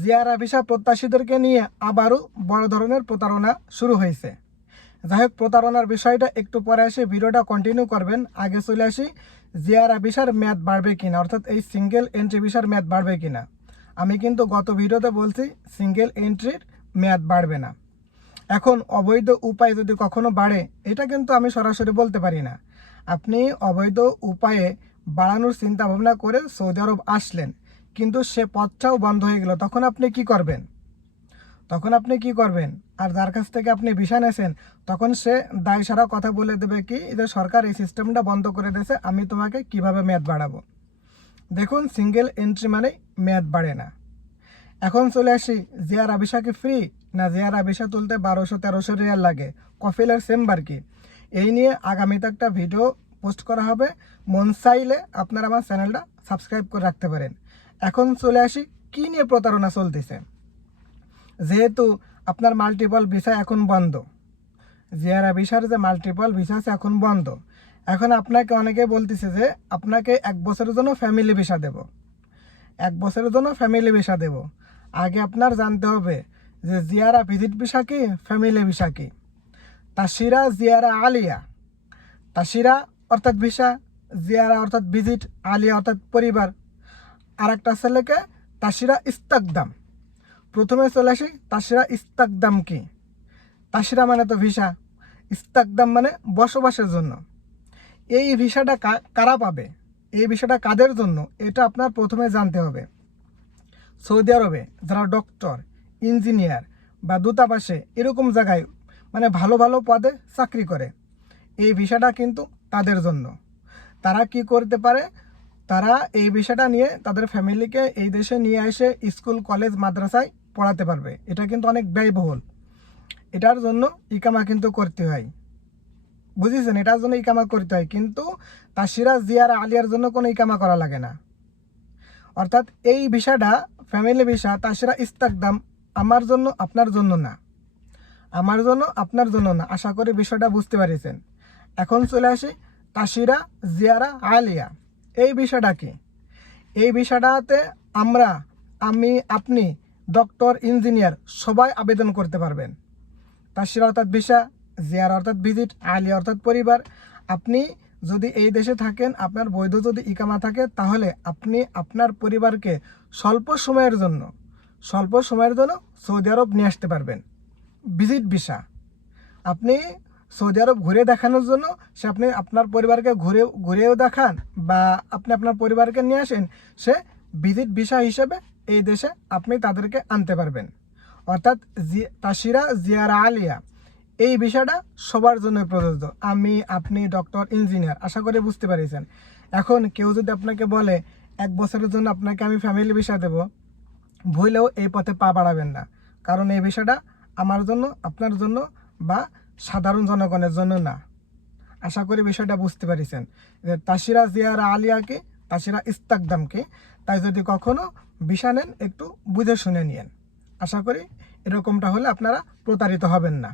Jiara visa প্রত্যাশীদেরকে নিয়ে আবারও বড় ধরনের প্রতারণা শুরু হয়েছে। যাই হোক, প্রতারণার বিষয়টা একটু পরে এসে ভিডিওটা কন্টিনিউ করবেন। আগে চলে আসি জিয়ারা ভিসার মেয়াদ বাড়বে কিনা, অর্থাৎ এই সিঙ্গেল এন্ট্রি ভিসার মেয়াদ বাড়বে কিনা। আমি কিন্তু গত ভিডিওতে বলছি সিঙ্গেল এন্ট্রির মেয়াদ বাড়বে না। এখন অবৈধ উপায়ে যদি কখনো বাড়ে, এটা কিন্তু আমি সরাসরি বলতে পারি না। আপনি অবৈধ উপায়ে বাড়ানোর চিন্তা ভাবনা করে সৌদি আরব আসলেন, কিন্তু সে পথটাও বন্ধ হয়ে গেল, তখন আপনি কি করবেন? আর যার কাছ থেকে আপনি ভিসা নেছেন, তখন সে দায় সারা কথা বলে দেবে কি যে সরকার এই সিস্টেমটা বন্ধ করে দিয়েছে, আমি তোমাকে কিভাবে মেয়াদ বাড়াবো। দেখুন, সিঙ্গেল এন্ট্রি মানে মেয়াদ বাড়ে না। এখন চলে আসি, জিয়ারা ভিসা কি ফ্রি না জিয়ারা ভিসা তুলতে 1200-1300 রিয়াল লাগে, কফিলের চেম্বার কি, এই নিয়ে আগামীতে একটা ভিডিও পোস্ট করা হবে। মন চাইলে আপনারা আমার চ্যানেলটা সাবস্ক্রাইব করে রাখতে পারেন। এখন চলে আসি কি নিয়ে প্রতারণা চলতেছে। যেহেতু আপনার মাল্টিপল ভিসা এখন বন্ধ, জিয়ারা ভিসার যে মাল্টিপল ভিসা আছে এখন বন্ধ, এখন আপনাকে অনেকে বলতেছে যে আপনাকে 1 বছরের জন্য ফ্যামিলি ভিসা দেব, 1 বছরের জন্য ফ্যামিলি ভিসা দেব। আগে আপনার জানতে হবে যে জিয়ারা ভিজিট ভিসা কি, ফ্যামিলি ভিসা কি। তাশিরা জিয়ারা আলিয়া, তাশিরা অর্থাৎ ভিসা, জিয়ারা অর্থাৎ ভিজিট, আলিয়া অর্থাৎ পরিবার। আর একটা ছেলেকে তাশিরা ইস্তাকদাম। প্রথমে চলে আসি তাশিরা ইস্তাকদাম কি। তাশিরা মানে তো ভিসা, ইস্তাকদাম মানে বসবাসের জন্য। এই ভিসাটা কারা পাবে, এই ভিসাটা কাদের জন্য, এটা আপনার প্রথমে জানতে হবে। সৌদি আরবে যারা ডক্টর, ইঞ্জিনিয়ার বা দূতাবাসে এরকম জায়গায় মানে ভালো ভালো পদে চাকরি করে, এই ভিসাটা কিন্তু তাদের জন্য। তারা কি করতে পারে, তারা এই ভিসাটা নিয়ে তাদের ফ্যামিলিকে এই দেশে নিয়ে এসে স্কুল, কলেজ, মাদ্রাসায় পড়াতে পারবে। এটা কিন্তু অনেক ব্যয়বহুল, এটার জন্য ইকামা কিন্তু করতে হয়, বুঝেছেন? এটার জন্য ইকামা করতে হয়, কিন্তু তাশিরা জিয়ারা আলিয়ার জন্য কোনো ইকামা করা লাগে না। অর্থাৎ এই ভিসাটা ফ্যামিলি ভিসা, তাশিরা ইস্তাকদাম আমার জন্য আপনার জন্য না, আমার জন্য আপনার জন্য না। আশা করি বিষয়টা বুঝতে পারিছেন। এখন চলে আসি তাশিরা জিয়ারা আলিয়া, এই বিষয়টা কি। এই বিষয়টাতে আমি, আপনি, ডক্টর, ইঞ্জিনিয়ার সবাই আবেদন করতে পারবেন। তাশিরা অর্থাৎ ভিসা, জিয়ারা অর্থাৎ ভিজিট, আলিয়া অর্থাৎ পরিবার। আপনি যদি এই দেশে থাকেন, আপনার বৈধ যদি ইকামা থাকে, তাহলে আপনি আপনার পরিবারকে স্বল্প সময়ের জন্য সৌদি আরব নিয়ে আসতে পারবেন। ভিজিট ভিসা, আপনি সৌদি আরব ঘুরে দেখানোর জন্য, সে আপনি আপনার পরিবারকে ঘুরেও দেখান বা আপনি আপনার পরিবারকে নিয়ে আসেন, সে ভিজিট ভিসা হিসেবে এই দেশে আপনি তাদেরকে আনতে পারবেন। অর্থাৎ তাশিরা জিয়ারা আলিয়া এই ভিসাটা সবার জন্য প্রযোজ্য, আমি, আপনি, ডক্টর, ইঞ্জিনিয়ার। আশা করি বুঝতে পারিছেন। এখন কেউ যদি আপনাকে বলে 1 বছরের জন্য আপনাকে আমি ফ্যামিলি ভিসা দেব, ভুলেও এই পথে পা বাড়াবেন না, কারণ এই ভিসাটা আমার জন্য, আপনার জন্য বা সাধারণ জনগণের জন্য না। আশা করি বিষয়টা বুঝতে পারিছেন যে তাশিরা জিয়ারা আলিয়াকে, তাশিরা ইস্তাকদামকে, তাই যদি কখনো ভিসা নেন একটু বুঝে শুনে নিয়েন। আশা করি এরকমটা হলে আপনারা প্রতারিত হবেন না।